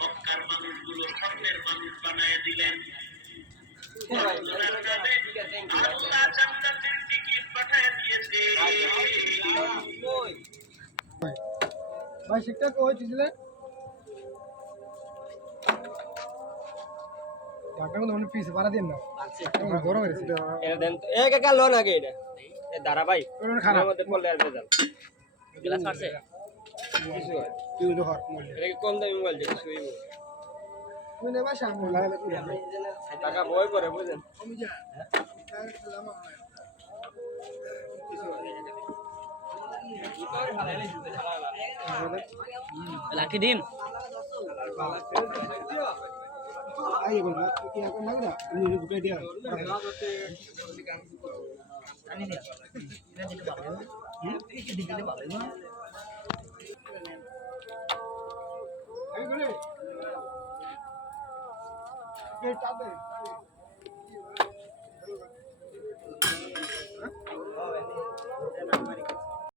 মক্কার মানুষগুলো স্বর্ণের মানুষ বানায় দিলেন। আল্লাহ জান্নাতের টিকিট পাঠায় দিয়েছে। ভাই শিক্ষা কই দিছিলে টাকা তো অনেক পিস ভাড়া দেন না গরম হয়েছে এটা দেন তো এক একা লোন আগে এটা এ দাঁড়া ভাই খারাপ মধ্যে পড়লে আসবে যান গ্লাস আছে কিছু হয় তুই তো হট এটা কি কম দামি মোবাইল যেটা শুইব তুই নেবা সামনে লাগালে টাকা বই করে বুঝেন আমি যা লাকি ডিম আই বল কি এখন লাগা আমি ঢুকে দিয়া জানি না এটা দিতে পারবে এটা দিতে পারবে না এই বলে কে চাঁদে